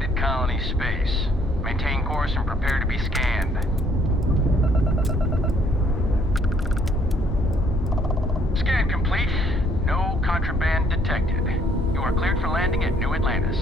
United Colony space. Maintain course and prepare to be scanned. Scan complete. No contraband detected. You are cleared for landing at New Atlantis.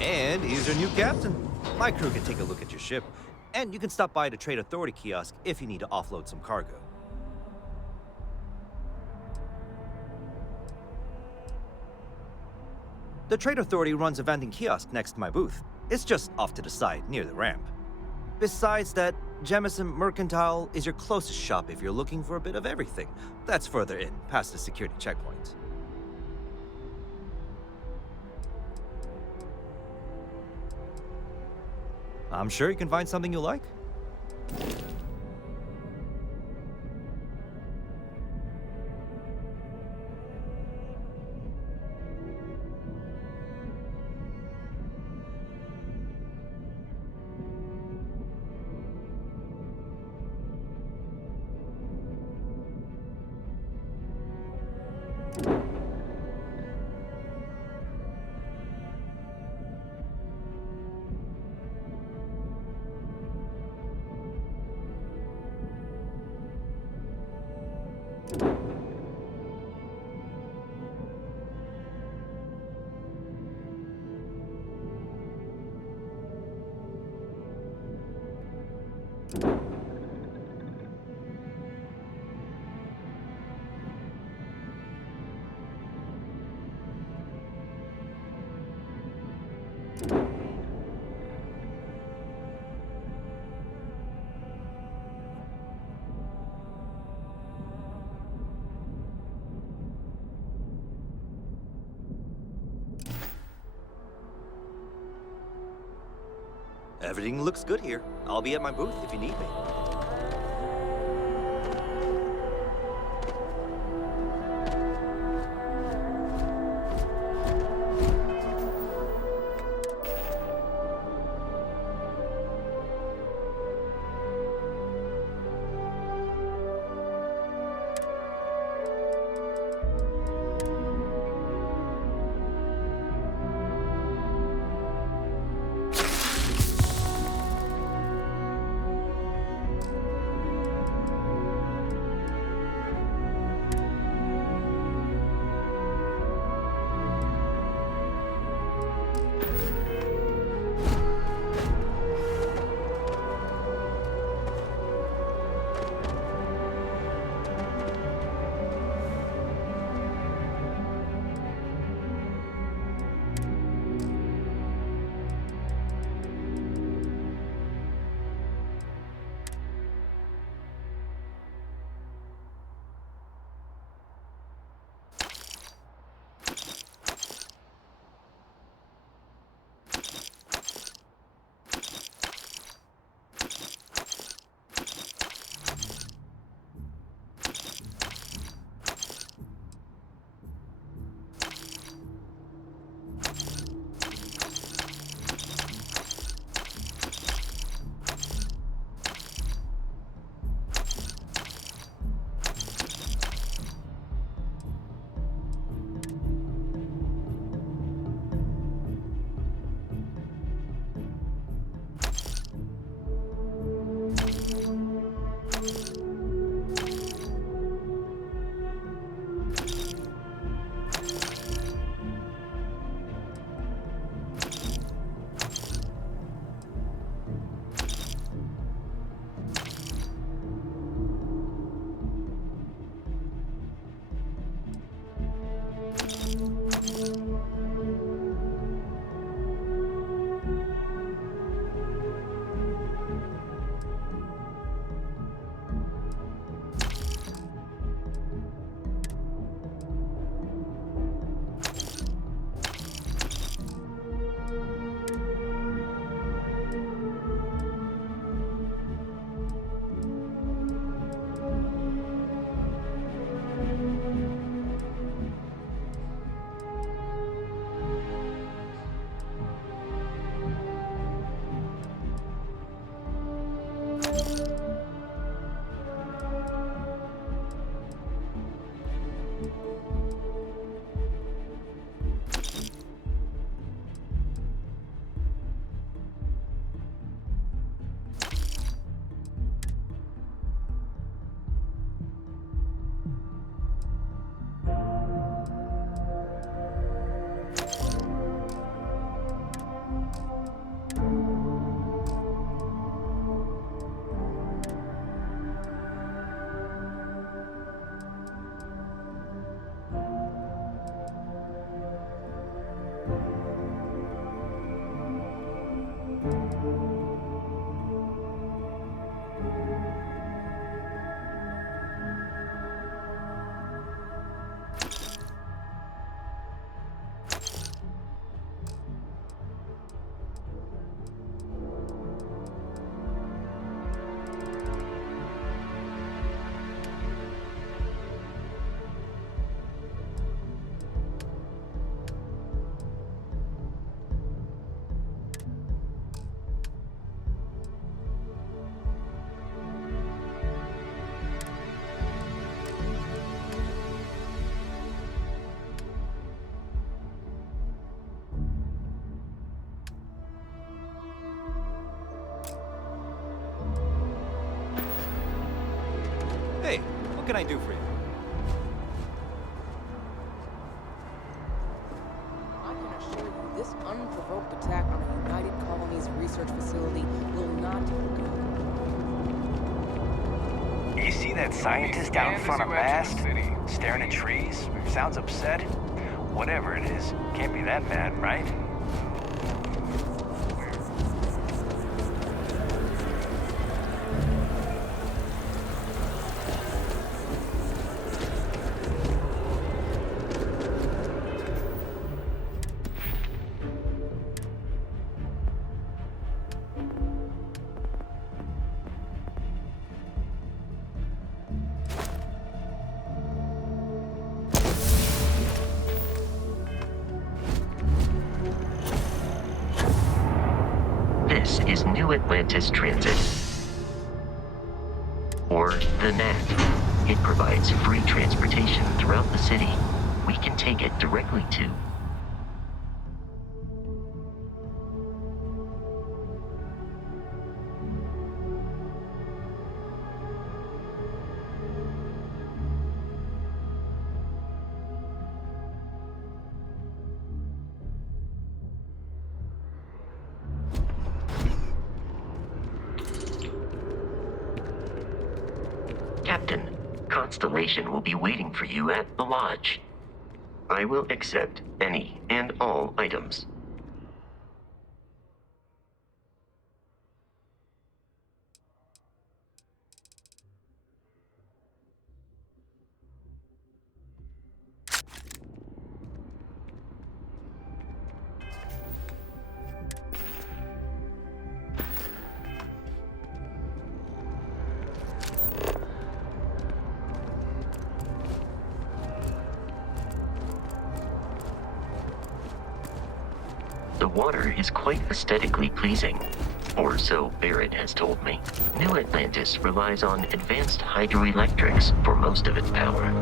And here's your new captain. My crew can take a look at your ship, and you can stop by the Trade Authority kiosk if you need to offload some cargo. The Trade Authority runs a vending kiosk next to my booth. It's just off to the side, near the ramp. Besides that, Jemison Mercantile is your closest shop if you're looking for a bit of everything. That's further in, past the security checkpoint. I'm sure you can find something you like. Everything looks good here. I'll be at my booth if you need me. can I do for you? I can assure you, this unprovoked attack on a United Colonies research facility will not go. You see that scientist out in front of Bast, staring at trees? Sounds upset? Whatever it is, can't be that bad, right? This is New Atlantis Transit, or the NAT. It provides free transportation throughout the city. We can take it directly to... Captain, Constellation will be waiting for you at the lodge. I will accept any and all items. The water is quite aesthetically pleasing, or so Barrett has told me. New Atlantis relies on advanced hydroelectrics for most of its power.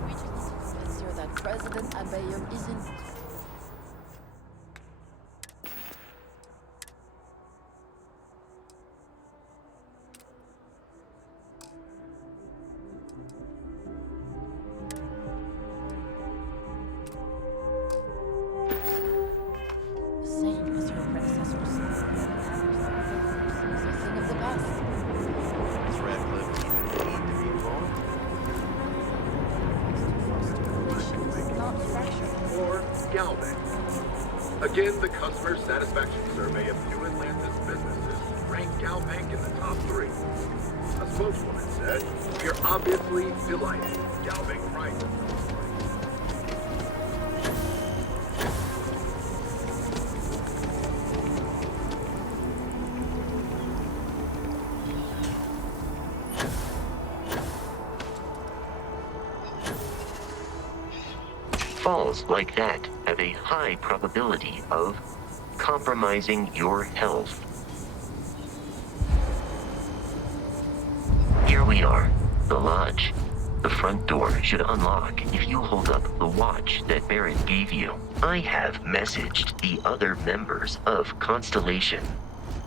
We just need to ensure that President Abayo isn't... the same as your predecessors. It's a thing of the past. Does Radcliffe even need to be involved? Relations, not fractured. Or Galvin. Again, the customer satisfaction survey of New Atlantis businesses ranked Galbank in the top 3. A spokeswoman said, "We're obviously delighted. Galbank prides itself." Falls like that have a high probability of compromising your health. Here we are, the lodge. The front door should unlock if you hold up the watch that Barrett gave you. I have messaged the other members of Constellation.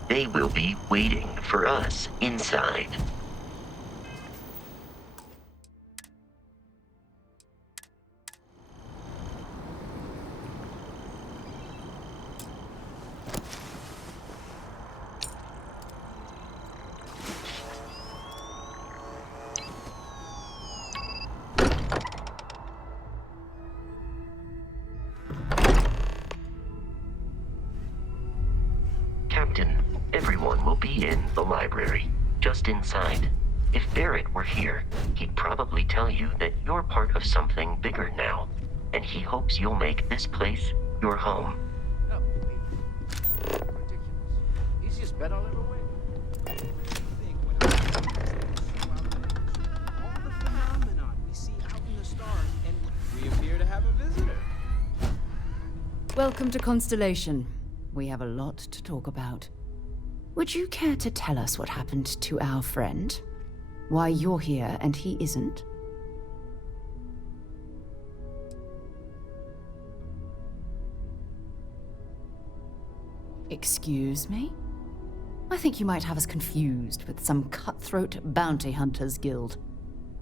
They will be waiting for us inside. Captain, everyone will be in the library, just inside. If Barrett were here, he'd probably tell you that you're part of something bigger now, and he hopes you'll make this place your home. No, ridiculous. Easiest bet I'll ever win. All the phenomenon we see out in the stars, and we appear to have a visitor. Welcome to Constellation. We have a lot to talk about. Would you care to tell us what happened to our friend? Why you're here and he isn't? Excuse me? I think you might have us confused with some cutthroat bounty hunters guild.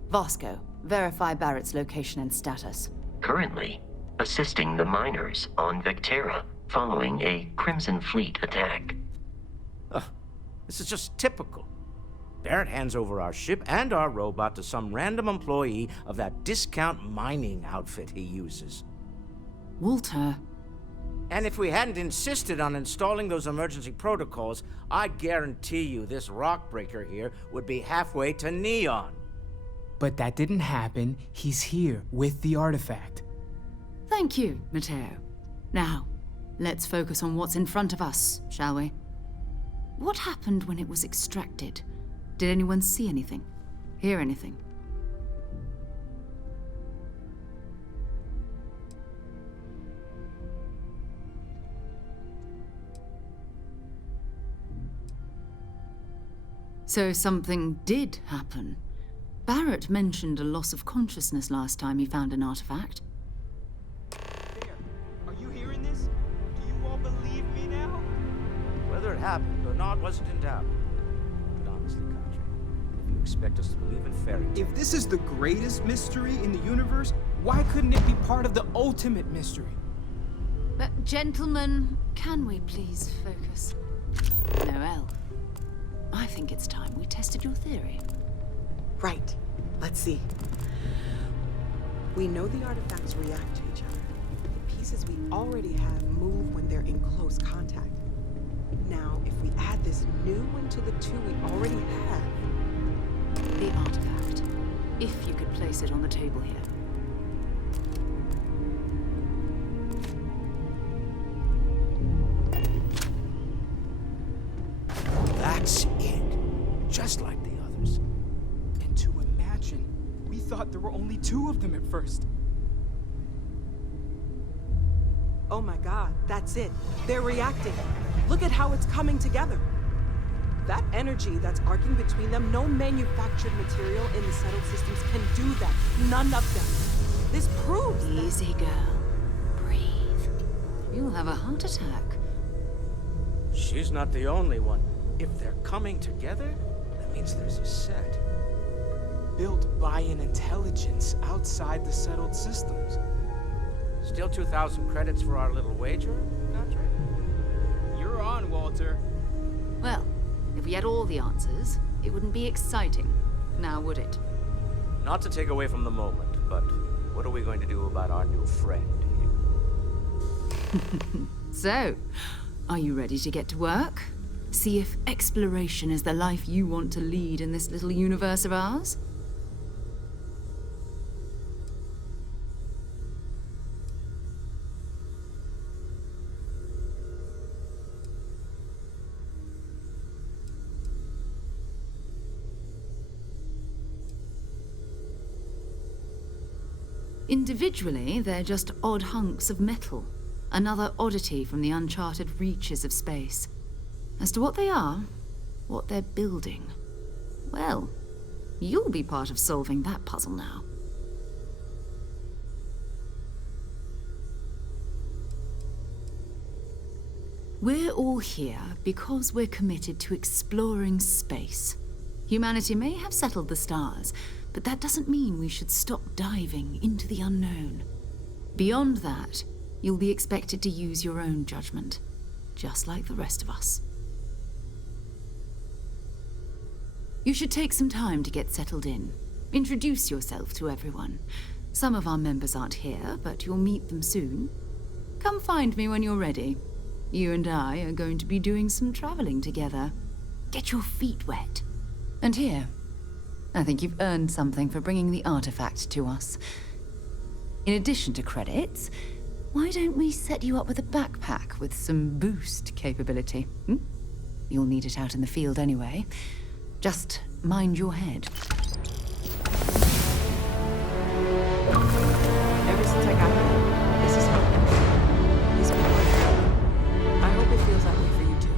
Vasco, verify Barrett's location and status. Currently, assisting the miners on Vectera following a Crimson Fleet attack. Ugh, this is just typical. Barrett hands over our ship and our robot to some random employee of that discount mining outfit he uses. Walter. And if we hadn't insisted on installing those emergency protocols, I guarantee you this rock breaker here would be halfway to Neon. But that didn't happen. He's here with the artifact. Thank you, Matteo. Now, let's focus on what's in front of us, shall we? What happened when it was extracted? Did anyone see anything? Hear anything? So something did happen. Barrett mentioned a loss of consciousness last time he found an artifact. There. Are you hearing this? Do you all believe me now? Whether it happened or not wasn't in doubt. But honestly, Country, if you expect us to believe in fairy tales... If this is the greatest mystery in the universe, why couldn't it be part of the ultimate mystery? But gentlemen, can we please focus? Noel, I think it's time we tested your theory. Right. Let's see. We know the artifacts react to each other. The pieces we already have move when they're in close contact. Now, if we add this new one to the two we already have... The artifact. If you could place it on the table here. That's it. Just like the others. And to imagine, we thought there were only 2 of them at first. Oh my god, that's it. They're reacting. Look at how it's coming together. That energy that's arcing between them, no manufactured material in the settled systems can do that. None of them. This proves that... Easy, girl. Breathe. You'll have a heart attack. She's not the only one. If they're coming together, that means there's a set. Built by an intelligence outside the settled systems. Still 2,000 credits for our little wager, Country? You're on, Walter. Well, if we had all the answers, it wouldn't be exciting, now would it? Not to take away from the moment, but what are we going to do about our new friend here? So, are you ready to get to work? See if exploration is the life you want to lead in this little universe of ours? Individually, they're just odd hunks of metal. Another oddity from the uncharted reaches of space. As to what they are, what they're building, well, you'll be part of solving that puzzle now. We're all here because we're committed to exploring space. Humanity may have settled the stars, but that doesn't mean we should stop diving into the unknown. Beyond that, you'll be expected to use your own judgment, just like the rest of us. You should take some time to get settled in. Introduce yourself to everyone. Some of our members aren't here, but you'll meet them soon. Come find me when you're ready. You and I are going to be doing some traveling together. Get your feet wet. And here, I think you've earned something for bringing the artifact to us. In addition to credits, why don't we set you up with a backpack with some boost capability? You'll need it out in the field anyway. Just mind your head. Ever since I got here, this is home. These people are family. I hope it feels that way for you too.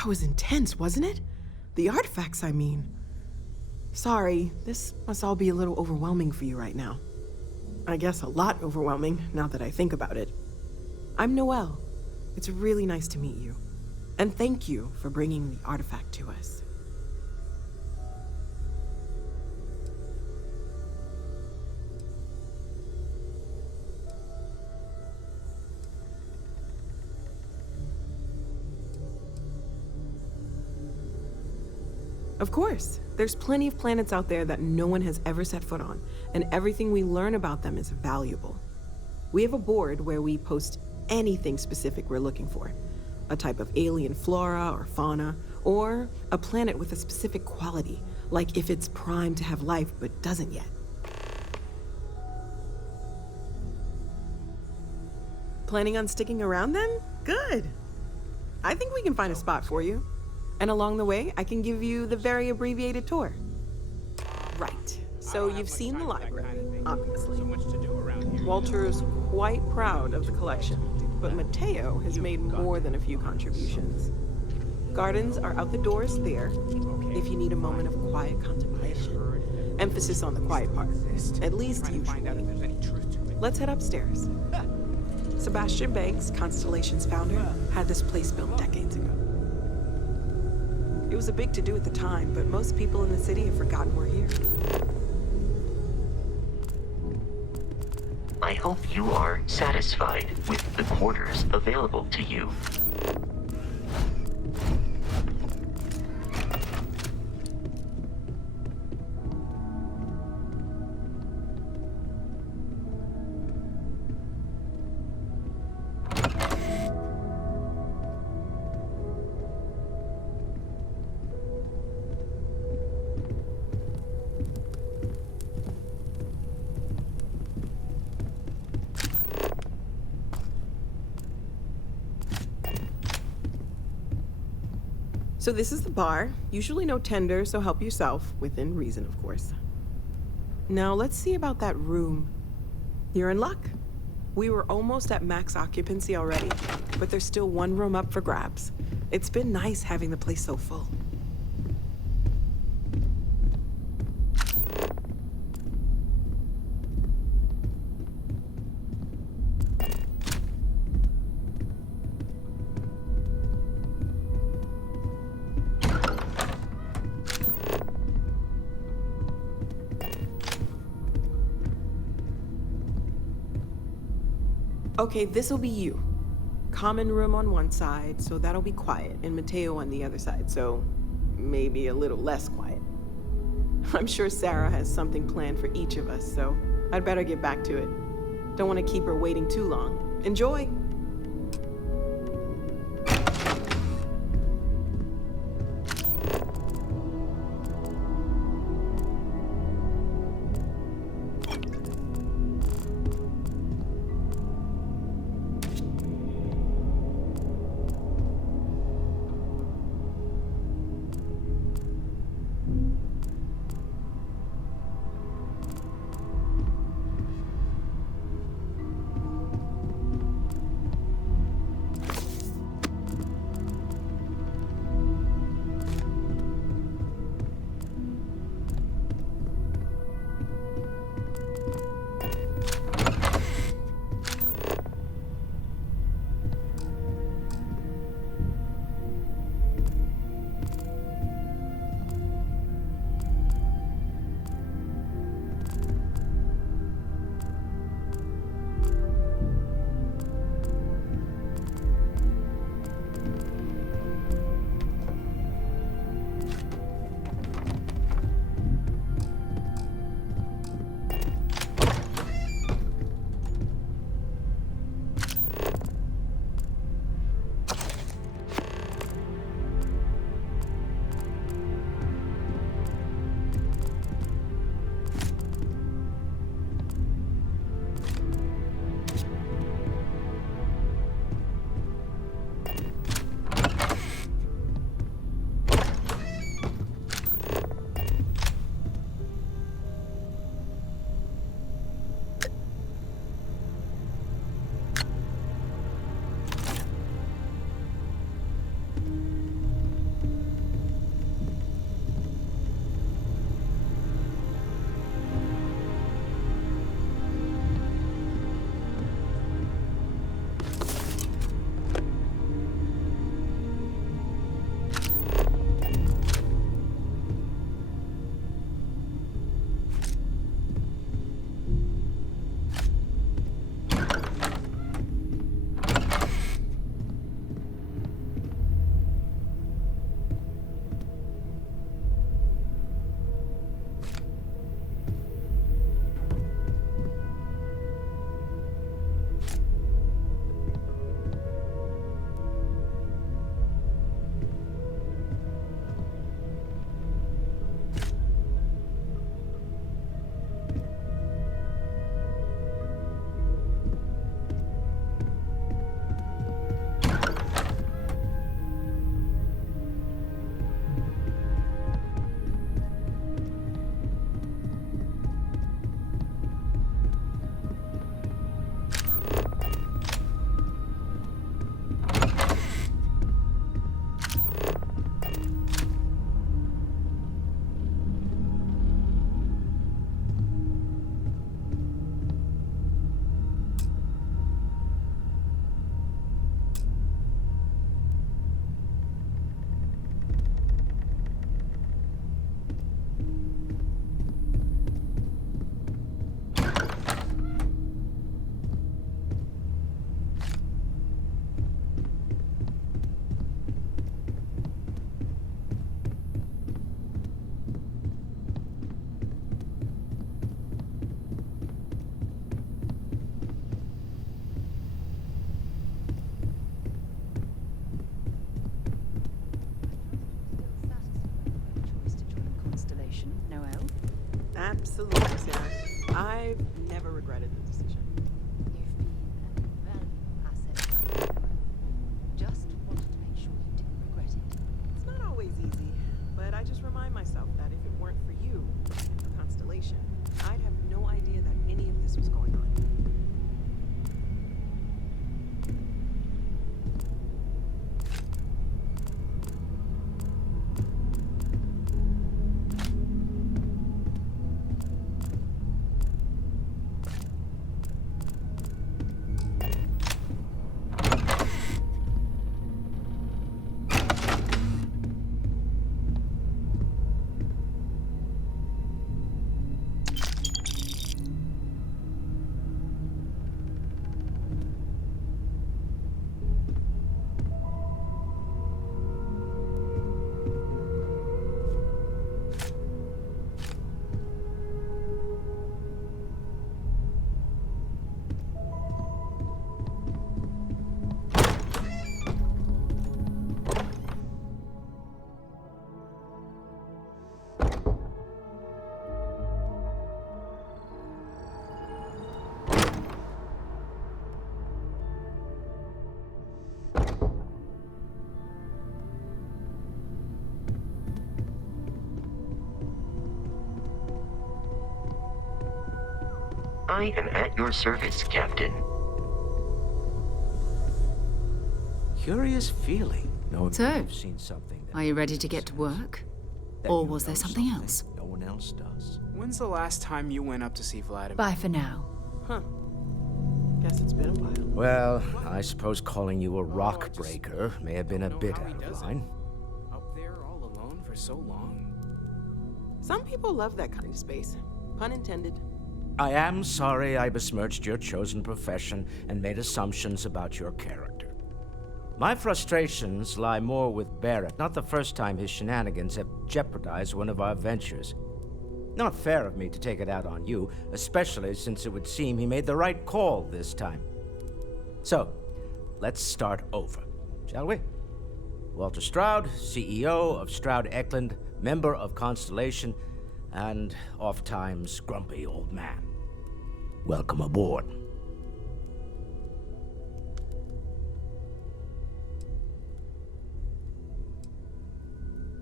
That was intense, wasn't it? The artifacts, I mean. Sorry, this must all be a little overwhelming for you right now. I guess a lot overwhelming, now that I think about it. I'm Noelle. It's really nice to meet you. And thank you for bringing the artifact to us. Of course. There's plenty of planets out there that no one has ever set foot on, and everything we learn about them is valuable. We have a board where we post anything specific we're looking for. A type of alien flora or fauna, or a planet with a specific quality, like if it's primed to have life but doesn't yet. Planning on sticking around then? Good. I think we can find a spot for you. And along the way, I can give you the very abbreviated tour. Right. So you've seen the library, obviously. Walter's quite proud of the collection, but Mateo has made more than a few contributions. Gardens are out the doors there, if you need a moment of quiet contemplation. Emphasis on the quiet part, at least usually. Let's head upstairs. Sebastian Banks, Constellation's founder, had this place built decades ago. It was a big to-do at the time, but most people in the city have forgotten we're here. I hope you are satisfied with the quarters available to you. So this is the bar. Usually no tender, so help yourself, within reason, of course. Now let's see about that room. You're in luck. We were almost at max occupancy already, but there's still one room up for grabs. It's been nice having the place so full. Okay, this'll be you. Common room on one side, so that'll be quiet, and Mateo on the other side, so maybe a little less quiet. I'm sure Sarah has something planned for each of us, so I'd better get back to it. Don't want to keep her waiting too long. Enjoy! Sarah. I've never regretted the decision. You've been a valuable asset. Just wanted to make sure you didn't regret it. It's not always easy, but I just remind myself that if it weren't for you, Constellation, I'd have no idea that any of this was going on. I am at your service, Captain. Curious feeling, knowing So, that you've seen something that Are you ready to get to work? that Or you was there know something else? no one else does. When's the last time you went up to see Vladimir? Bye for now. Huh. Guess it's been a while. Well, I suppose calling you a rock just breaker may have been a know bit how he out of does it. line. Up there all alone for so long. Some people love that kind of space. Pun intended. I am sorry I besmirched your chosen profession and made assumptions about your character. My frustrations lie more with Barrett, not the first time his shenanigans have jeopardized one of our ventures. Not fair of me to take it out on you, especially since it would seem he made the right call this time. So, let's start over, shall we? Walter Stroud, CEO of Stroud Eklund, member of Constellation, and oft-times grumpy old man. Welcome aboard.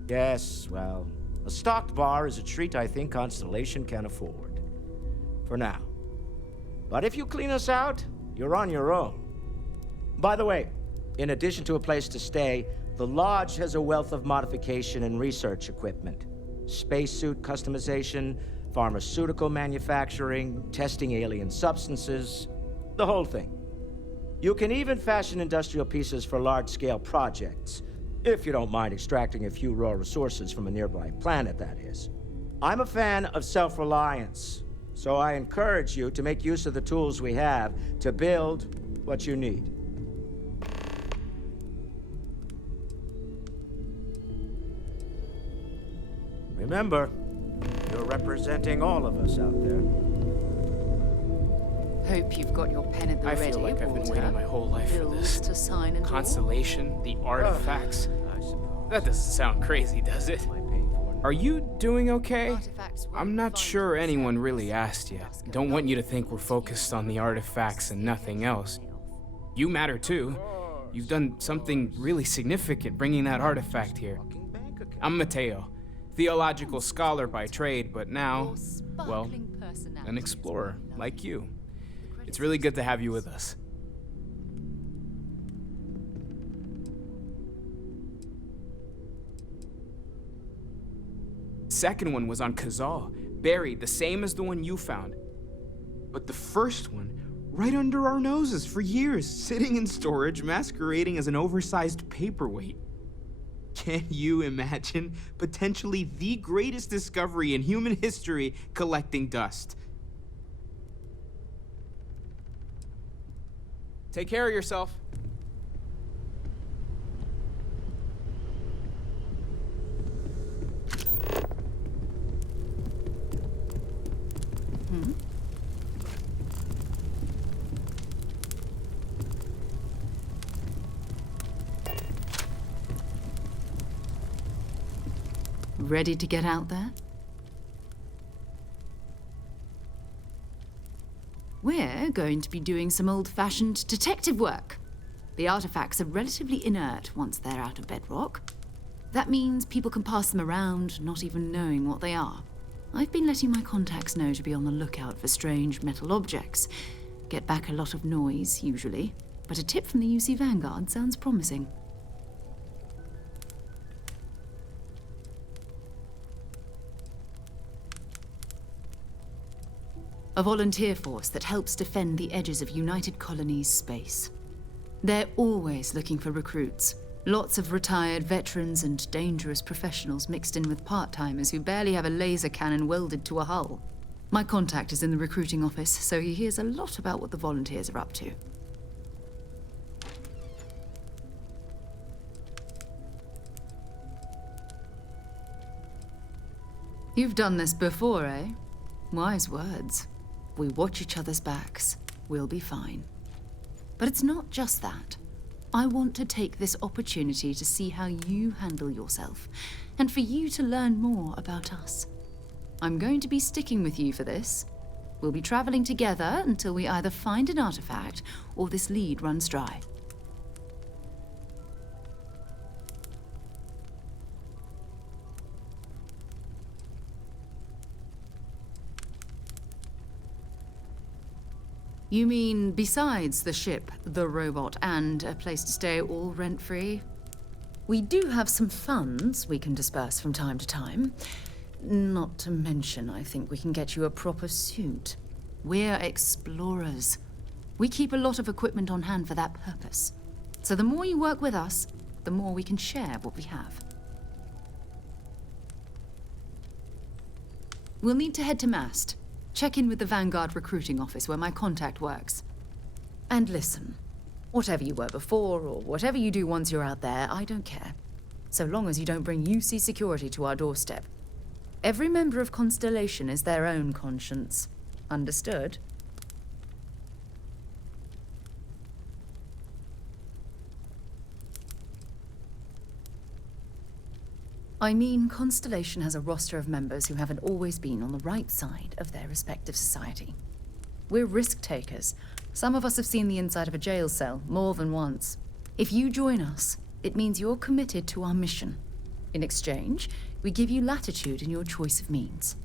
Yes, well, a stocked bar is a treat I think Constellation can afford. For now. But if you clean us out, you're on your own. By the way, in addition to a place to stay, the Lodge has a wealth of modification and research equipment. Spacesuit customization, pharmaceutical manufacturing, testing alien substances, the whole thing. You can even fashion industrial pieces for large-scale projects, if you don't mind extracting a few raw resources from a nearby planet, that is. I'm a fan of self-reliance, so I encourage you to make use of the tools we have to build what you need. Remember, you're representing all of us out there. Hope you've got your pen at the I ready, feel like I've been Walter. waiting my whole life for Bills this. to sign and all. Constellation, the artifacts. I suppose. That doesn't sound crazy, does it? Are you doing okay? Artifacts were I'm not fun sure to anyone observe. really asked yet. Just Don't go want you to on. think we're focused on the artifacts and nothing else. You matter too. You've done something really significant bringing that artifact here. I'm Mateo, theological scholar by trade, but now, well, Sparkling personality an is explorer well known. like you. The It's really good to have you with us. Second one was on Kazal, buried the same as the one you found. But the first one, right under our noses for years, sitting in storage, masquerading as an oversized paperweight. Can you imagine potentially the greatest discovery in human history collecting dust? Take care of yourself. Ready to get out there? We're going to be doing some old-fashioned detective work. The artifacts are relatively inert once they're out of bedrock. That means people can pass them around, not even knowing what they are. I've been letting my contacts know to be on the lookout for strange metal objects. Get back a lot of noise, usually, but a tip from the UC Vanguard sounds promising. A volunteer force that helps defend the edges of United Colonies space. They're always looking for recruits. Lots of retired veterans and dangerous professionals mixed in with part-timers who barely have a laser cannon welded to a hull. My contact is in the recruiting office, so he hears a lot about what the volunteers are up to. You've done this before, eh? Wise words. We watch each other's backs. We'll be fine. But it's not just that. I want to take this opportunity to see how you handle yourself, and for you to learn more about us. I'm going to be sticking with you for this. We'll be traveling together until we either find an artifact or this lead runs dry. You mean besides the ship, the robot, and a place to stay all rent-free? We do have some funds we can disperse from time to time. Not to mention, I think we can get you a proper suit. We're explorers. We keep a lot of equipment on hand for that purpose. So the more you work with us, the more we can share what we have. We'll need to head to Mast. Check in with the Vanguard recruiting office where my contact works. And listen, whatever you were before, or whatever you do once you're out there, I don't care. So long as you don't bring UC security to our doorstep. Every member of Constellation is their own conscience. Understood? I mean, Constellation has a roster of members who haven't always been on the right side of their respective society. We're risk-takers. Some of us have seen the inside of a jail cell more than once. If you join us, it means you're committed to our mission. In exchange, we give you latitude in your choice of means.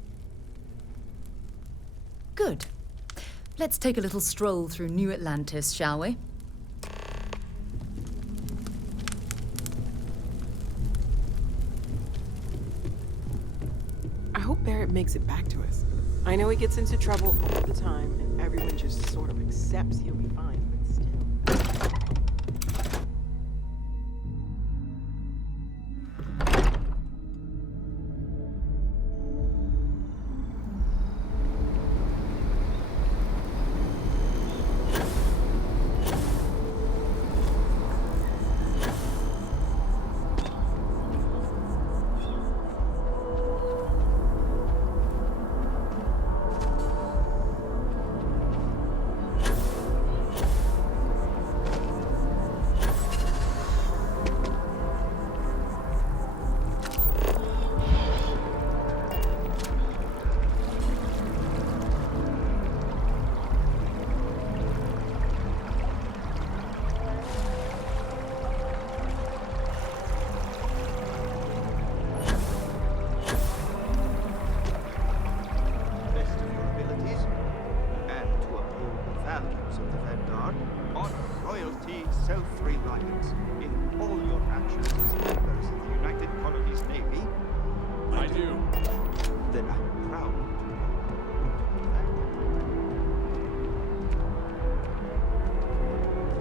Good. Let's take a little stroll through New Atlantis, shall we? I hope Barrett makes it back to us. I know he gets into trouble all the time, and everyone just sort of accepts he'll be fine, but still. Self-reliance in all your actions as members of the United Colonies Navy. I do. Then I'm proud.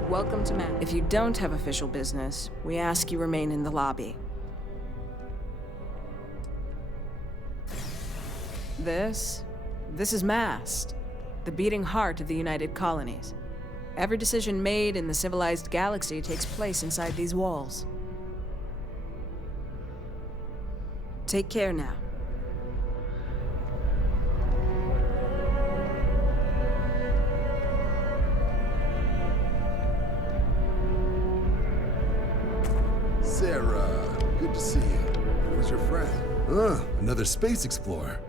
Welcome to Matt. If you don't have official business, we ask you remain in the lobby. This is Mast, the beating heart of the United Colonies. Every decision made in the civilized galaxy takes place inside these walls. Take care now. Sarah, good to see you. Who's your friend? Another space explorer.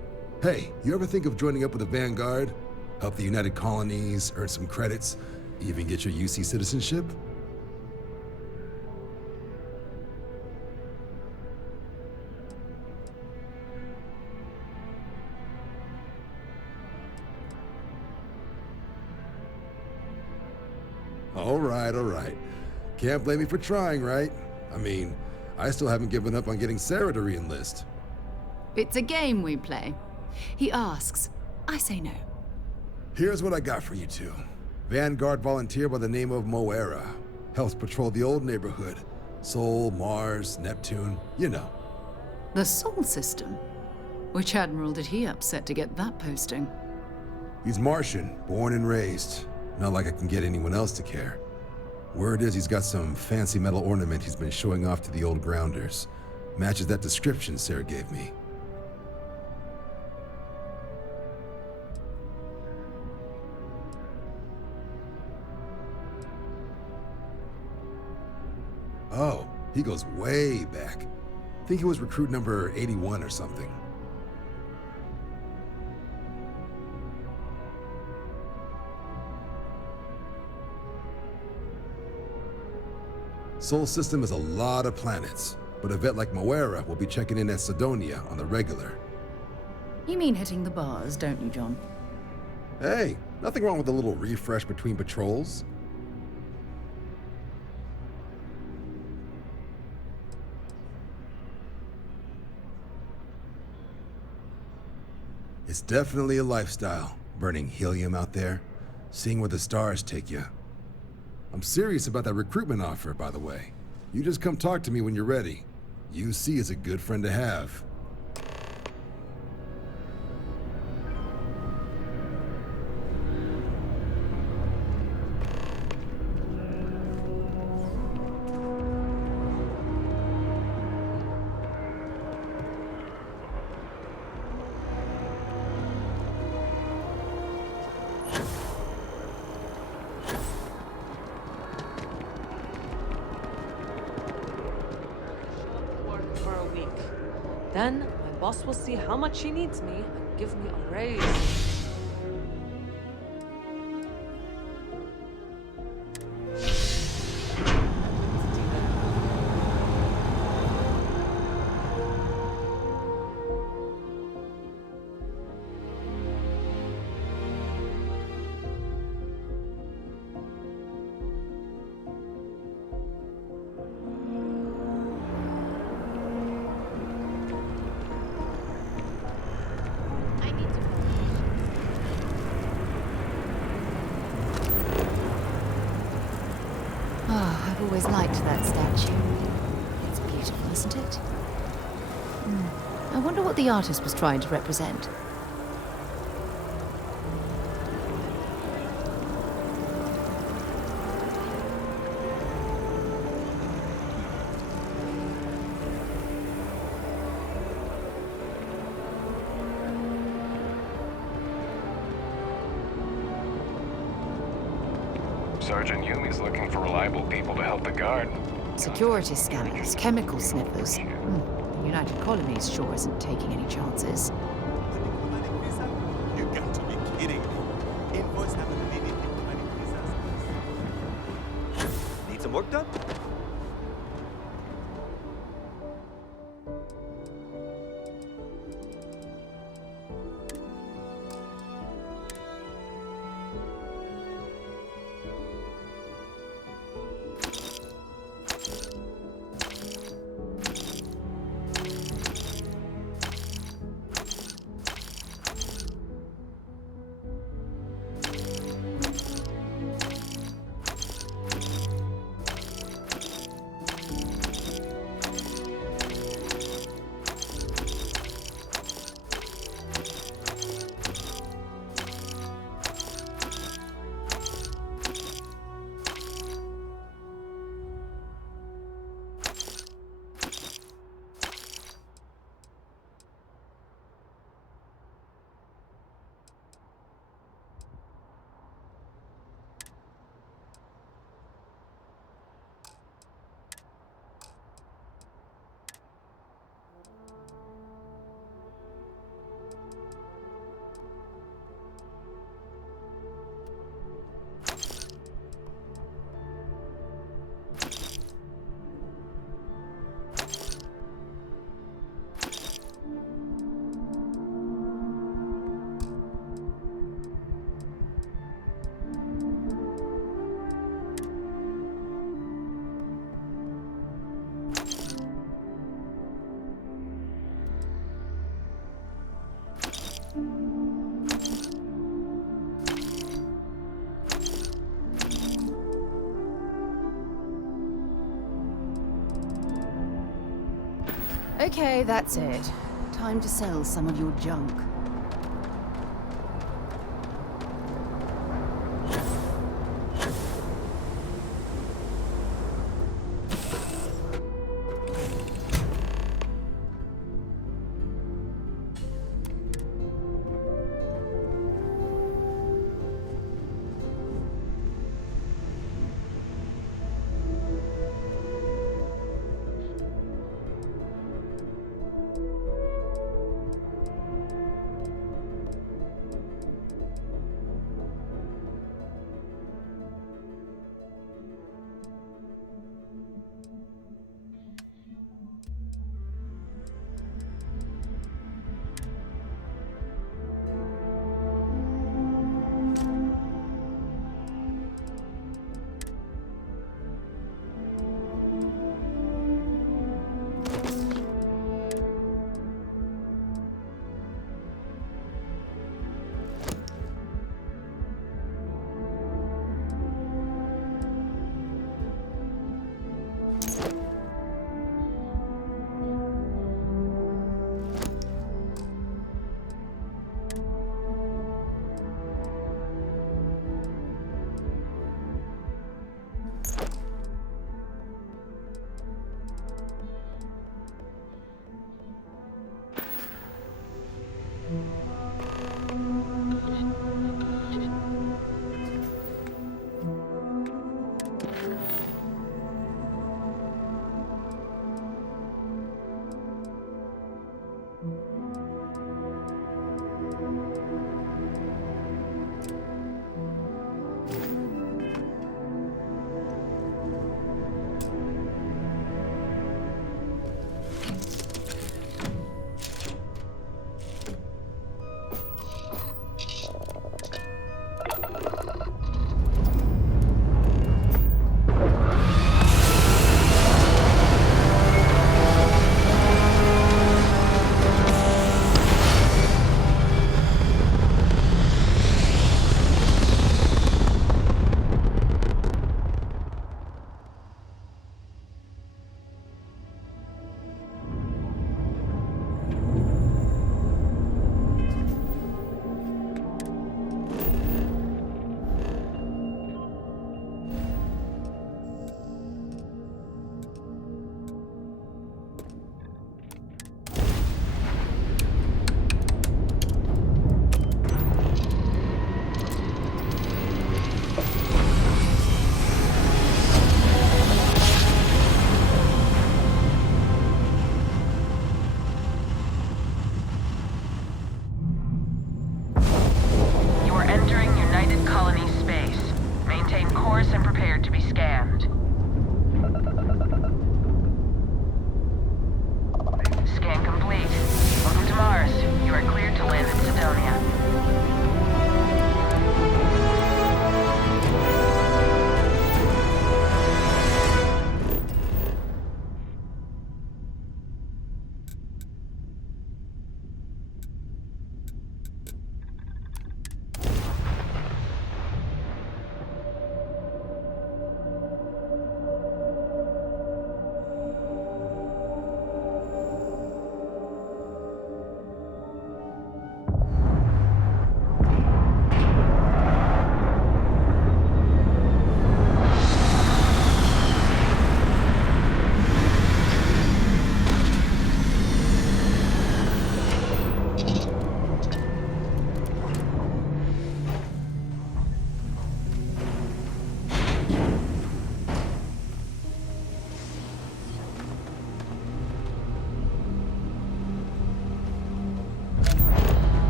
Hey, you ever think of joining up with the Vanguard? help the United Colonies, earn some credits, even get your UC citizenship? All right. Can't blame me for trying, right? I mean, I still haven't given up on getting Sarah to re-enlist. It's a game we play. He asks, I say no. Here's what I got for you two. Vanguard volunteer by the name of Moera. Helps patrol the old neighborhood. Sol, Mars, Neptune, you know. The Sol system? Which admiral did he upset to get that posting? He's Martian, born and raised. Not like I can get anyone else to care. Word is he's got some fancy metal ornament he's been showing off to the old grounders. Matches that description Sarah gave me. Oh, he goes way back. Think he was recruit number 81 or something. Sol system is a lot of planets, but a vet like Moera will be checking in at Sidonia on the regular. You mean hitting the bars, don't you, John? Hey, nothing wrong with a little refresh between patrols. It's definitely a lifestyle, burning helium out there, seeing where the stars take you. I'm serious about that recruitment offer, by the way. You just come talk to me when you're ready. UC is a good friend to have. Then my boss will see how much he needs me and give me a raise. I've always liked that statue. It's beautiful, isn't it? I wonder what the artist was trying to represent. Sergeant Yumi's looking for reliable people to help the guard. Security scanners, chemical sniffers. The United Colonies sure isn't taking any chances. You got to be kidding me. Invoice haven't needed diplomatic visas. Need some work done? Okay, that's it. Time to sell some of your junk.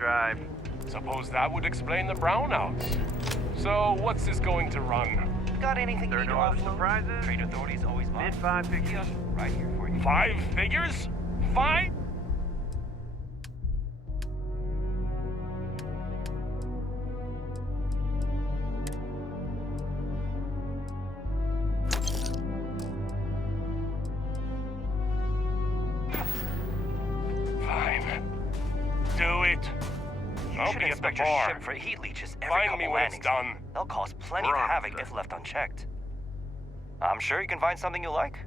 drive. Suppose that would explain the brownouts. So, what's this going to run? Got anything There are no other surprises. Trade authorities always Mid five figures. right here for you. 5 figures? 5? right. You I'll should be at inspect the your bar. ship for heat leeches every Find me couple when landings. it's done. They'll cause plenty of Roger. havoc if left unchecked. I'm sure you can find something you like.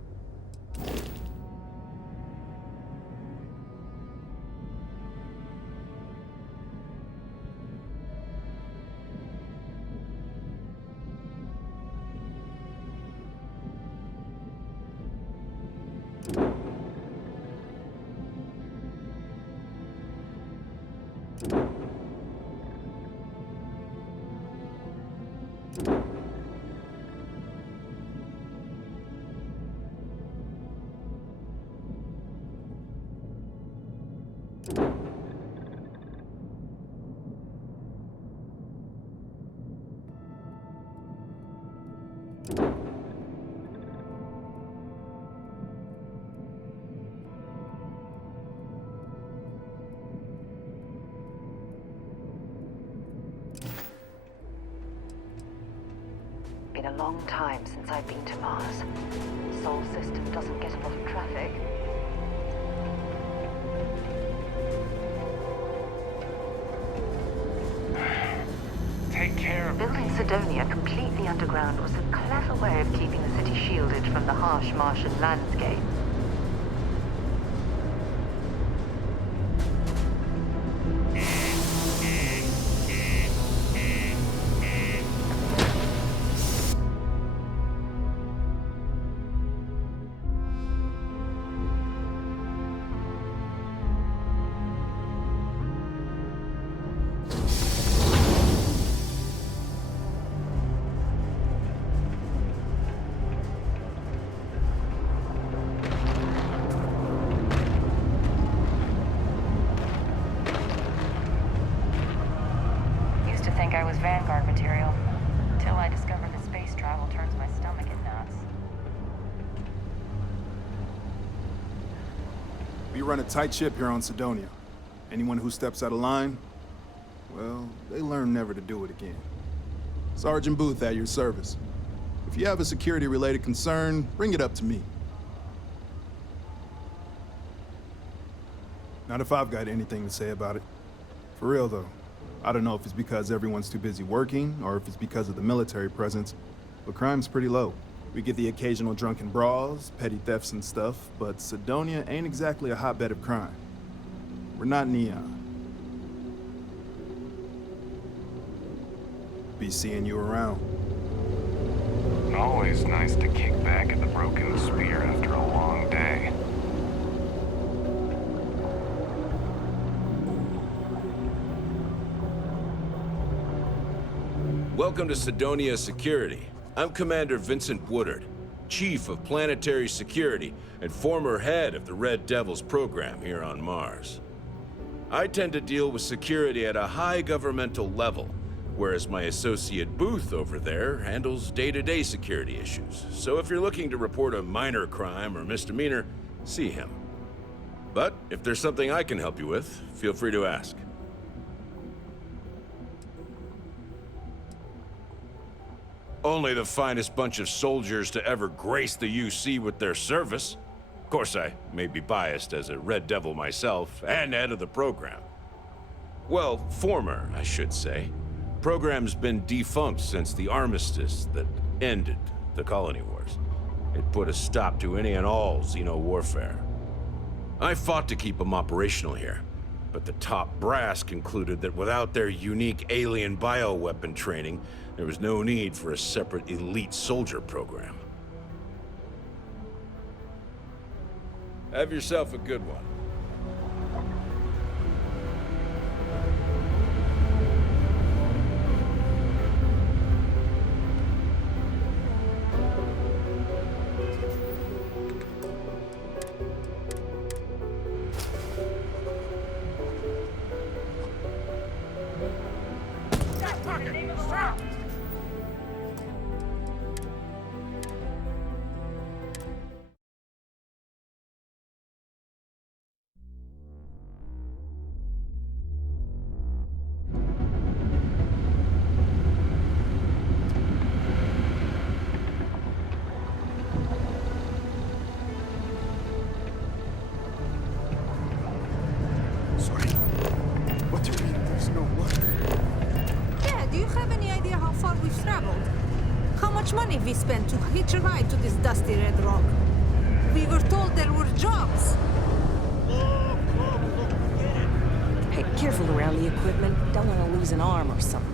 Been a long time since I've been to Mars. Sol system doesn't get a lot of traffic. Take care of Building Cydonia completely underground was a clever way of keeping the city shielded from the harsh Martian landscape. Used to think I was Vanguard material, until I discovered that space travel turns my stomach in knots. We run a tight ship here on Cydonia. Anyone who steps out of line, well, they learn never to do it again. Sergeant Booth at your service. If you have a security-related concern, bring it up to me. Not if I've got anything to say about it. For real, though. I don't know if it's because everyone's too busy working, or if it's because of the military presence, but crime's pretty low. We get the occasional drunken brawls, petty thefts and stuff, but Cydonia ain't exactly a hotbed of crime. We're not Neon. Be seeing you around. Always nice to kick back at the Broken Spear after a long day. Welcome to Cydonia Security. I'm Commander Vincent Woodard, Chief of Planetary Security and former head of the Red Devils program here on Mars. I tend to deal with security at a high governmental level, whereas my associate Booth over there handles day-to-day security issues. So if you're looking to report a minor crime or misdemeanor, see him. But if there's something I can help you with, feel free to ask. Only the finest bunch of soldiers to ever grace the UC with their service. Of course, I may be biased as a Red Devil myself, and head of the program. Well, former, I should say. Program's been defunct since the armistice that ended the colony wars. It put a stop to any and all Xeno warfare. I fought to keep them operational here, but the top brass concluded that without their unique alien bioweapon training, there was no need for a separate elite soldier program. Have yourself a good one. far we've traveled. How much money we spent to hitch a ride to this dusty red rock? We were told there were jobs. Hey, careful around the equipment. Don't want to lose an arm or something.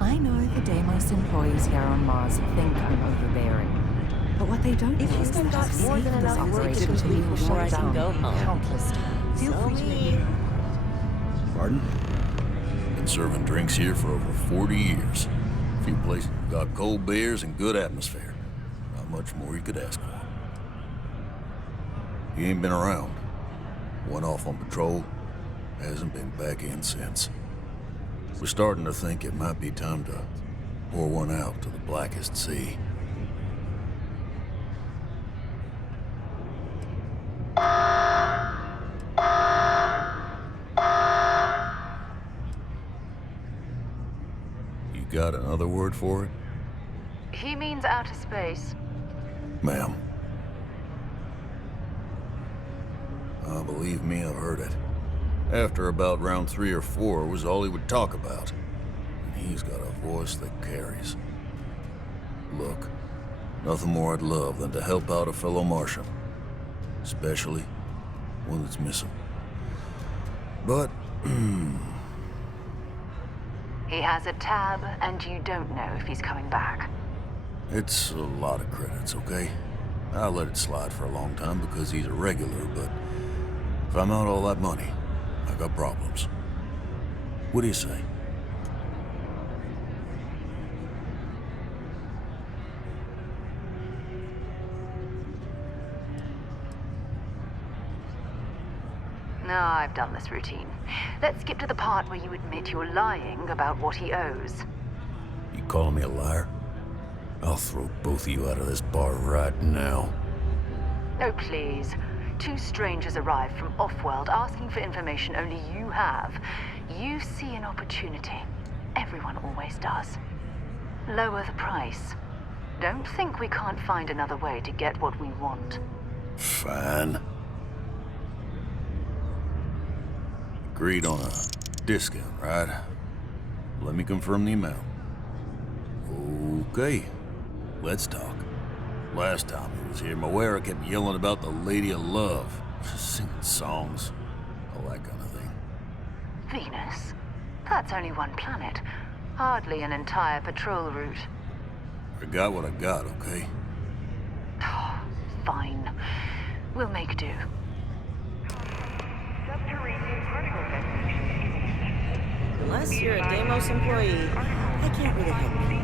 I know the Deimos employees here on Mars think I'm overbearing. But what they don't know is that I've more saved than this enough work to operation to complete be before I shut can down go home. countless times. Feel free to make Pardon? Been serving drinks here for over 40 years. A few places got cold beers and good atmosphere. Not much more you could ask for. He ain't been around. Went off on patrol. Hasn't been back in since. We're starting to think it might be time to pour one out to the blackest sea. You got another word for it? He means outer space. Ma'am. Believe me, I've heard it. After about round 3 or 4 was all he would talk about. And he's got a voice that carries. Look, nothing more I'd love than to help out a fellow Martian. Especially one that's missing. But, He has a tab, and you don't know if he's coming back. it's a lot of credits, okay? I let it slide for a long time because he's a regular, but if I'm out all that money, I got problems. What do you say? No, I've done this routine. Let's skip to the part where you admit you're lying about what he owes. You calling me a liar? I'll throw both of you out of this bar right now. Oh, please. 2 strangers arrived from off-world asking for information only you have. You see an opportunity. Everyone always does. Lower the price. Don't think we can't find another way to get what we want. Fine. Agreed on a discount, right? Let me confirm the amount. Okay, let's talk. Last time he was here, Moira kept yelling about the Lady of Love, singing songs, all that kind of thing. Venus? That's only one planet. Hardly an entire patrol route. I got what I got, okay? Fine. We'll make do. Unless you're a Deimos employee, I can't really help you.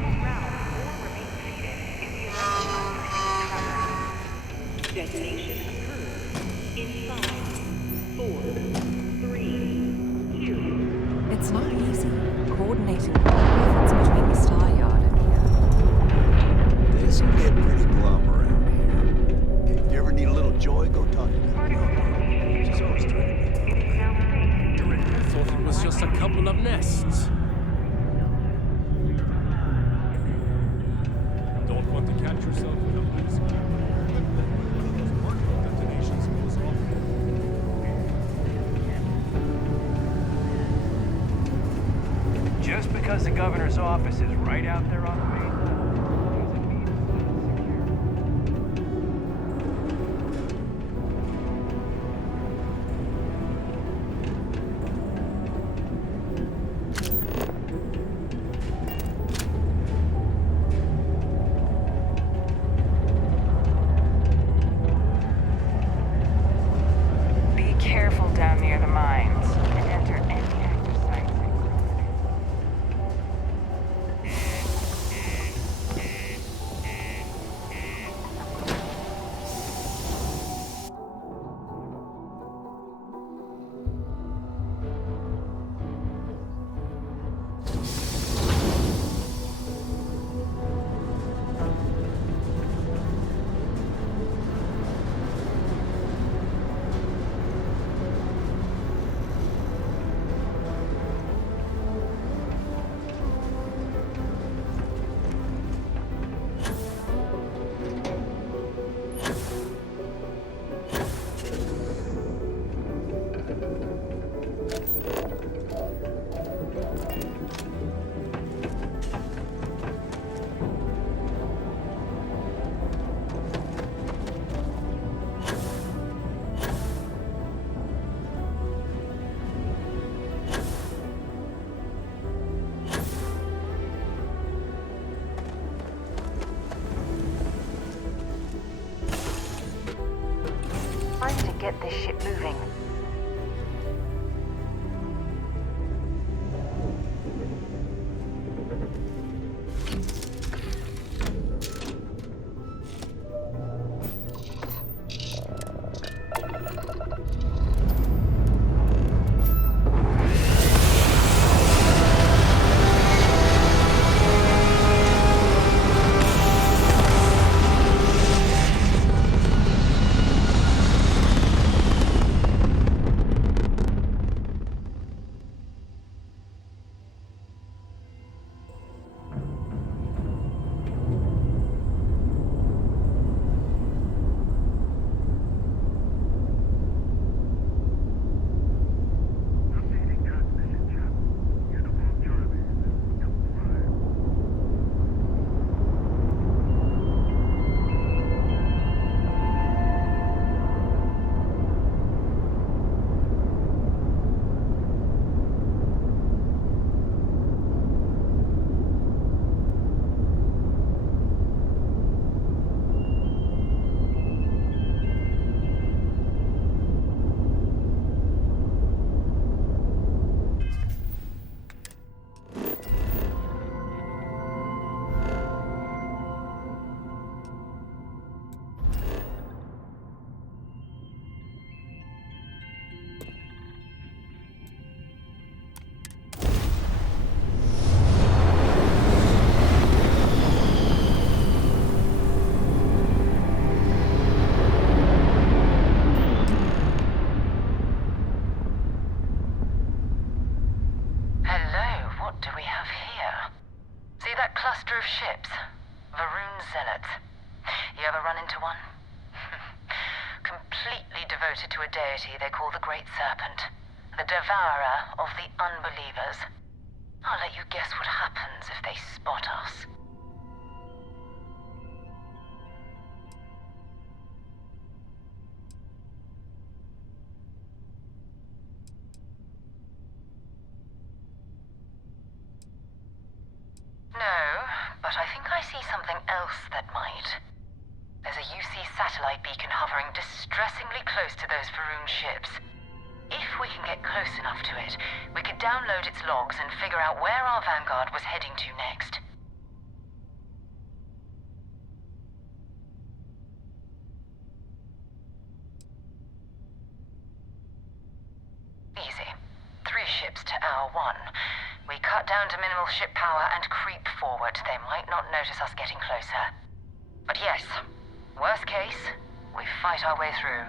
Detonation occurred in 5, 4, 3, 2. It's not easy coordinating the movements between the star yard and here. Things can get pretty glum around here. If you ever need a little joy, go talk to me. She's always trying to get I thought it was just a couple of nests. Don't want to catch yourself without losing it. Detonations goes off. Just because the governor's office is right out there on the main Be careful down near the mines and enter any active sites. this ship moving. Of ships. Varun zealots. You ever run into one? Completely devoted to a deity they call the Great Serpent. The devourer of the unbelievers. I'll let you guess what happens if they spot us. No, but I think I see something else that might. There's a UC satellite beacon hovering distressingly close to those Varun ships. If we can get close enough to it, we could download its logs and figure out where our vanguard was heading to next. Easy. 3 ships to our 1. We cut down to minimal ship power and creep forward. They might not notice us getting closer. But yes, worst case, we fight our way through.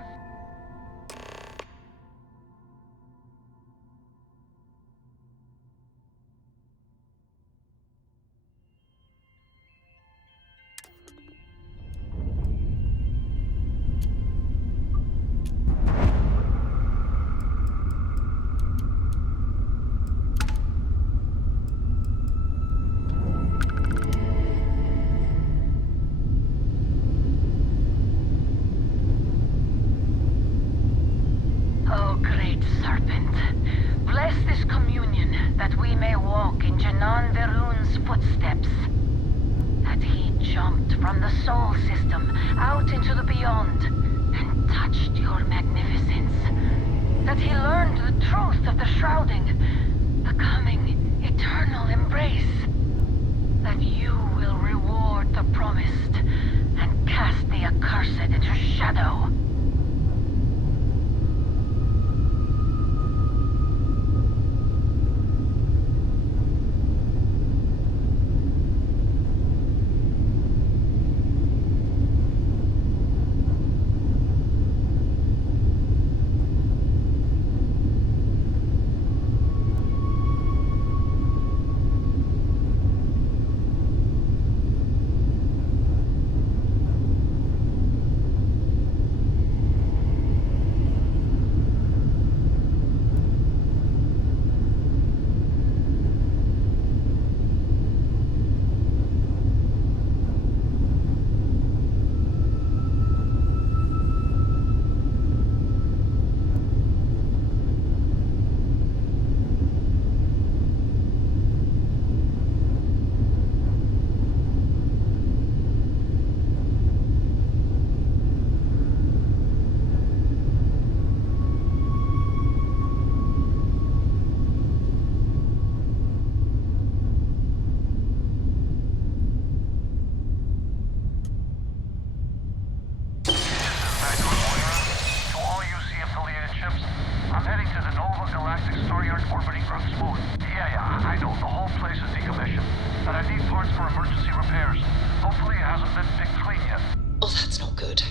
but I need parts for emergency repairs. Hopefully it hasn't been picked clean yet. Oh, that's not good.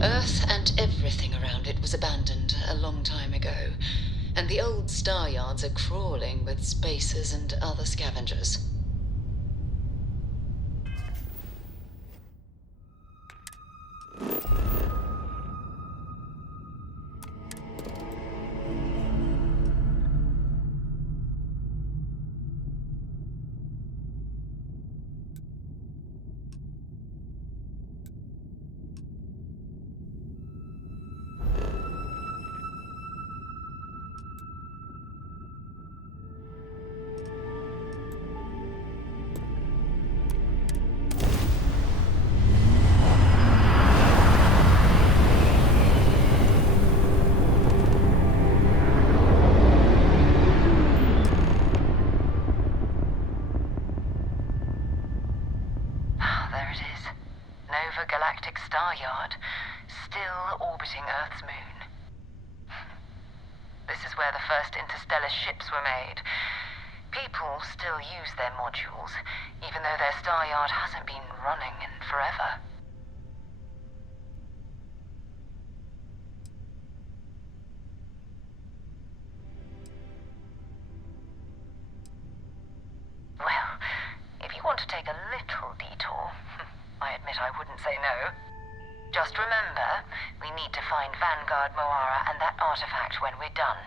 Earth and everything around it was abandoned a long time ago, and the old star yards are crawling with spacers and other scavengers. Galactic Star Yard, still orbiting Earth's moon. This is where the first interstellar ships were made. People still use their modules, even though their star yard hasn't been running in forever. Well, if you want to take a little detour, I admit I wouldn't say no. Just remember, we need to find Vanguard Moara and that artifact when we're done.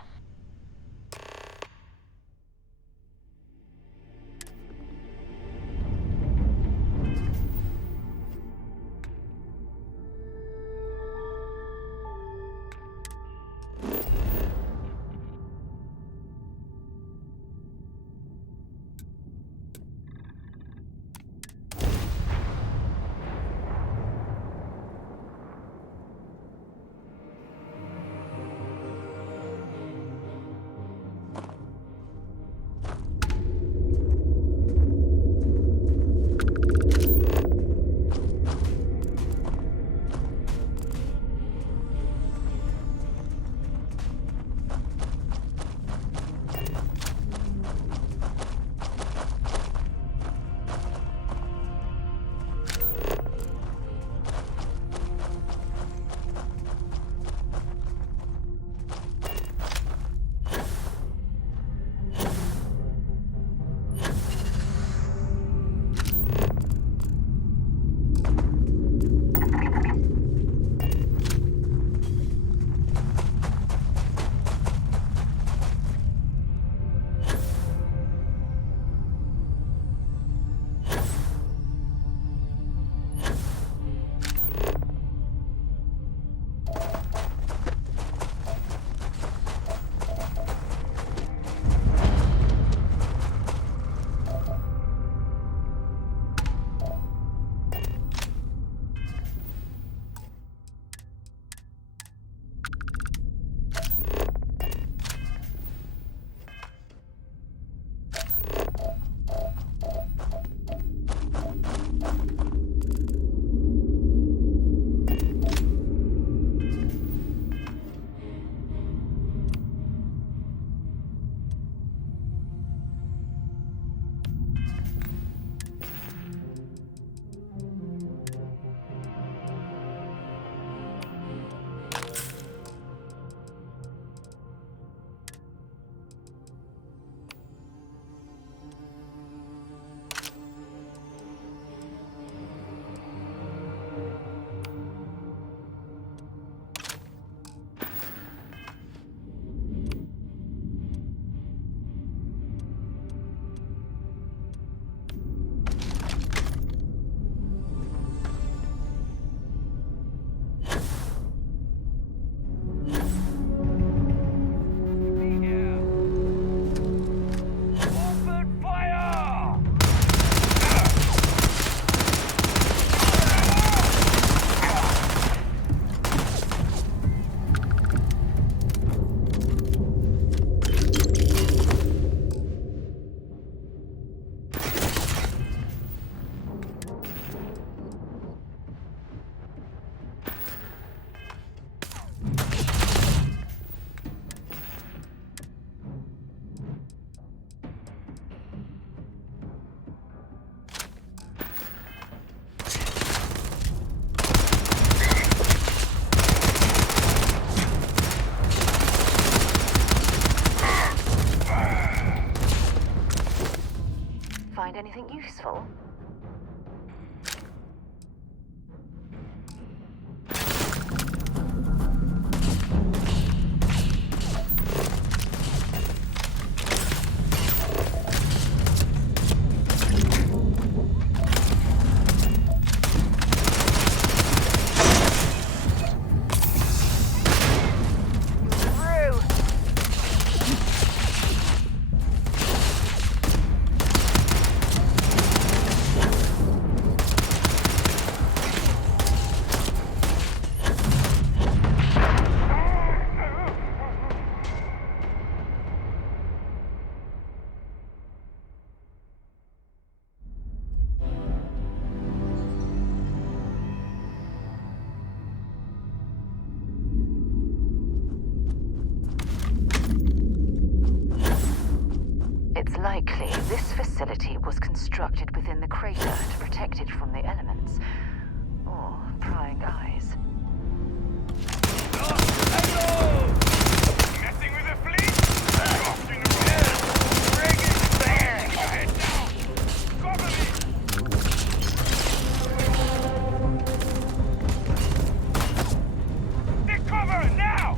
find anything useful? Likely, this facility was constructed within the crater to protect it from the elements. Or prying eyes. Messing with the fleet? Off in the road. Bring it back. Head down. Cover me. Take cover now.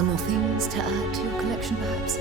Some more things to add to your collection, perhaps?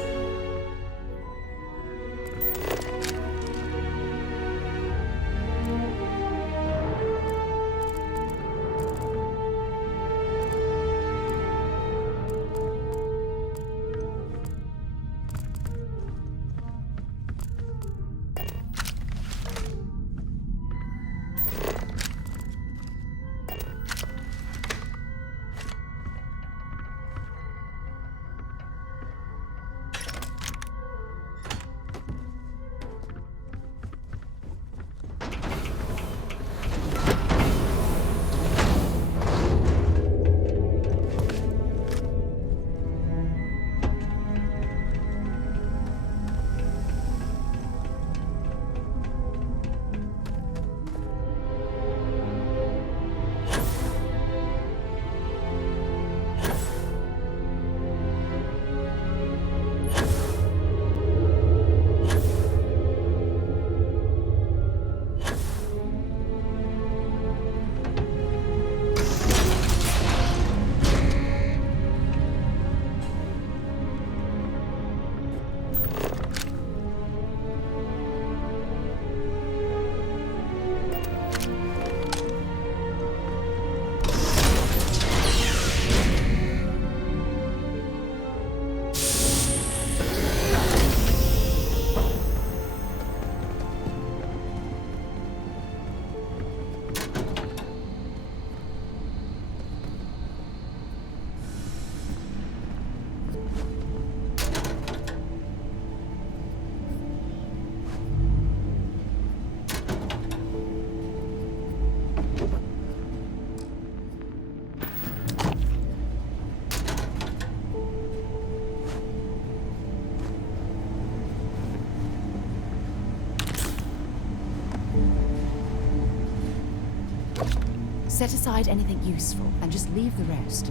Set aside anything useful and just leave the rest.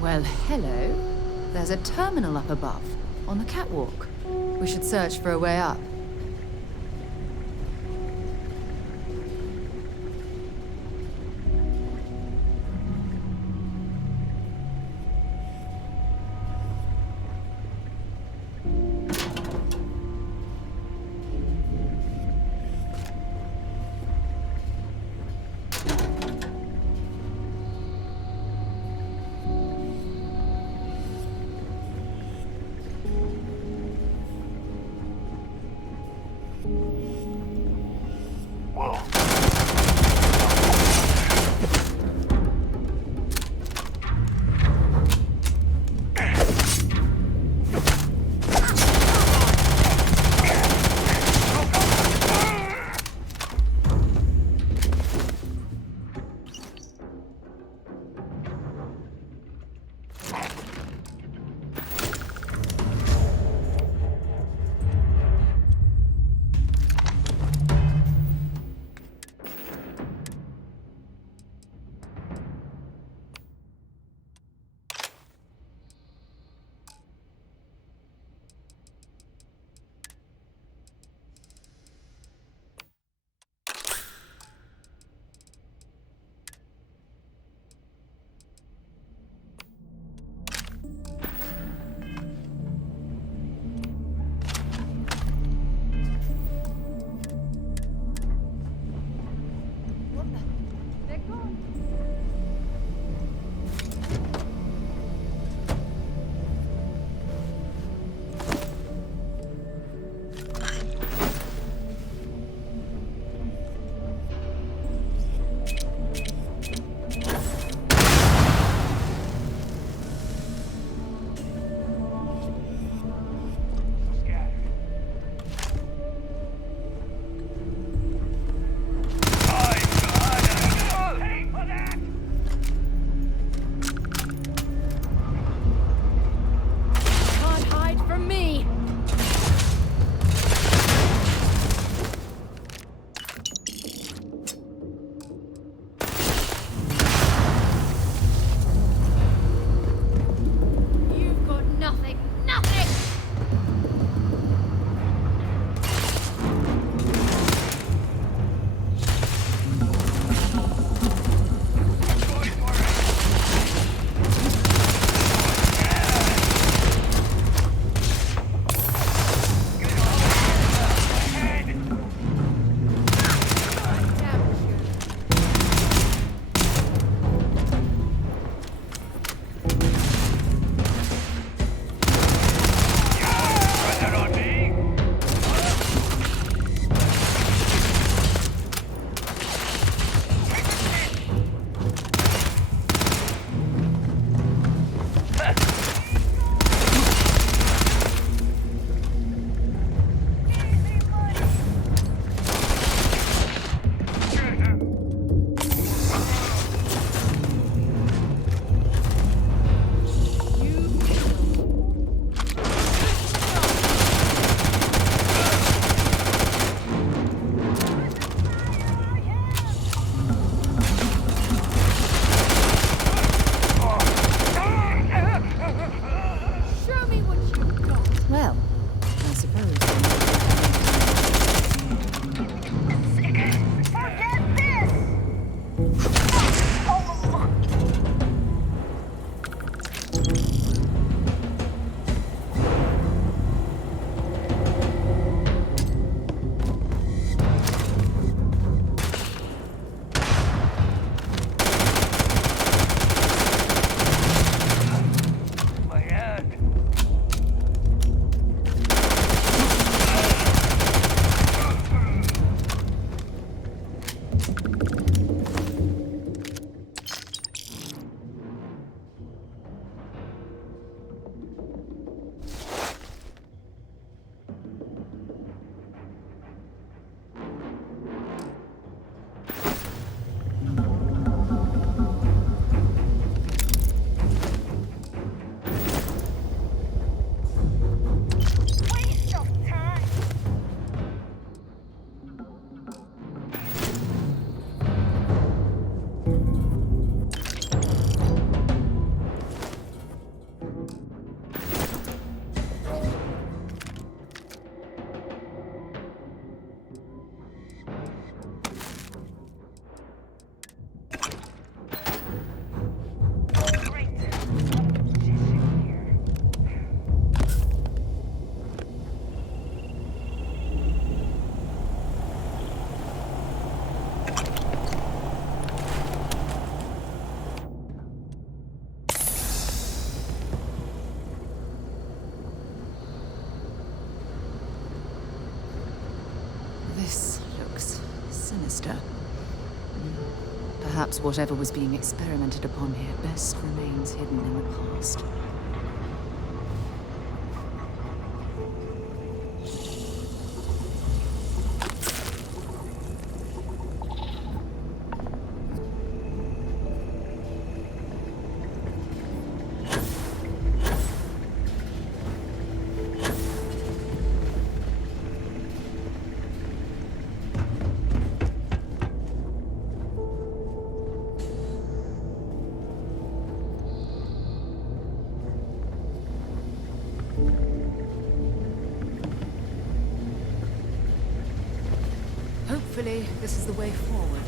Well, hello. There's a terminal up above, on the catwalk. We should search for a way up. Gangster. Perhaps whatever was being experimented upon here best remains hidden in the past. Hopefully, this is the way forward.